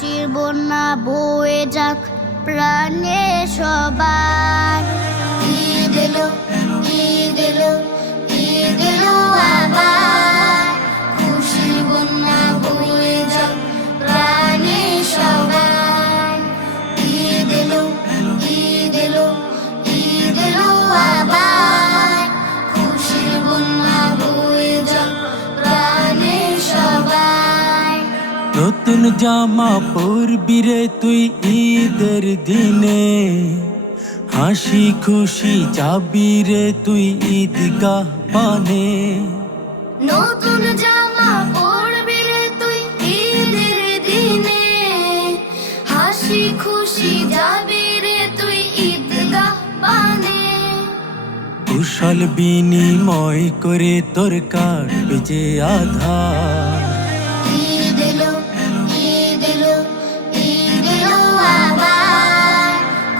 হাসির বন্যা বয়ে যাক প্রাণে সবার। ঈদ এলো, ঈদ এলো, ঈদ এলো আবার, খুশির বন্যা বয়ে যাক প্রাণে সবার। ঈদ এলো, ঈদ এলো, ঈদ এলো আবার, খুশির বন্যা বয়ে যাক প্রাণে সবার। নতুন জামা পরবি রে তুই ঈদের দিনে, হাসি খুশি যাবি রে তুই ঈদগাহ পানে। নতুন জামা পরবি রে তুই ঈদের দিনে, হাসি খুশি যাবি রে তুই ঈদগাহ পানে। কুশল বিনিময় করে তোর কাটবে যে আধার। ঈদ এলো, ঈদ এলো, ঈদ এলো আবার,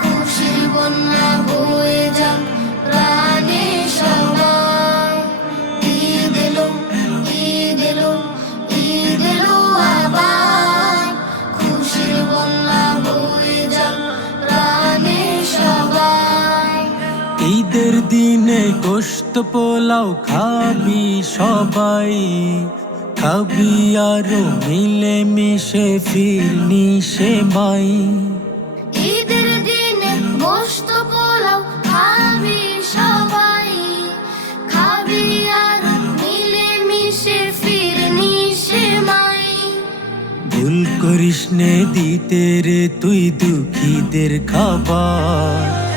খুশির বন্যা বয়ে যাক প্রাণে সবার। ঈদ এলো, ঈদ এলো, ঈদ এলো আবার, খুশির বন্যা বয়ে যাক প্রাণে সবার। ঈদের দিনে গোশত পোলাও খাবি সবাই, খাবি আরো মিলে মিশে ফিরনি সেমাই। ঈদের দিনে গোশত পোলাও খাবি সবাই, খাবি আর মিলে মিশে ফিরনি সেমাই। ভুল করিস নে দিতে রে তুই দুঃখীদের খাবার।